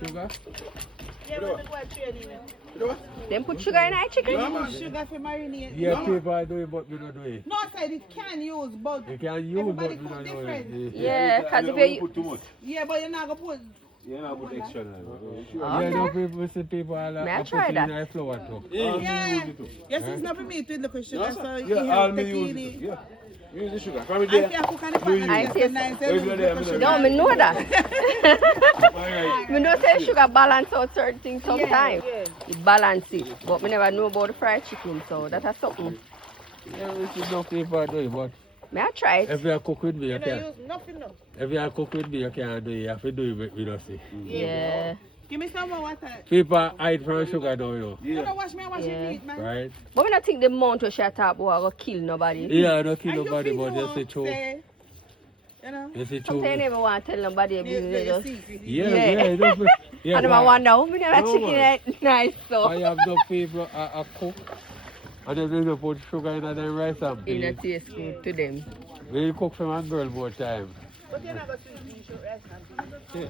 Sugar? Yeah, but go and trade him. Them put sugar in our chicken? Sugar for marinade. Yeah, people do it, but we don't do it. No, I said it can use, but You can use, but everybody we cook don't do different. it. Yeah, because if you... put too much. Yeah, but you're not gonna put. Yeah, I put extra now. Yeah, no people see people are May I like try put that? in a flour too. Yeah. Yes, it's not for me to look at sugar, so you Yeah, have all to me take use it. it. Yeah. Use the sugar. From I there. can cook on the pot and I get taste- nice Where's and your look name? at No, sugar. me know that. Alright. Me know say sugar balance out certain things sometimes. Yeah. It balance it. But me never know about the fried chicken, so that is something. Yeah, we see no people do it, but May I try it? if you cook with me, you You can. don't use nothing, no. If you cook with me, you can't do it. You have to do it with us. Yeah. Give me some more water. People hide from sugar, don't you know? You Yeah. don't wash me, I wash your feet, man. Right? But we don't think the amount we shut up will go kill nobody. Yeah, I don't kill And your nobody, feet but you won't see true. say, you know, You see Sometimes you true. never want to tell nobody your business. they're Just... secret. Yeah, Yeah. yeah, that's yeah. And I wonder how many of that No, chicken man. is nice so. I have the people a cook, and then they don't put sugar in the rice and It peas. not taste good to them. We cook for my girl both time. But you're not going to see rice and beans. Yeah,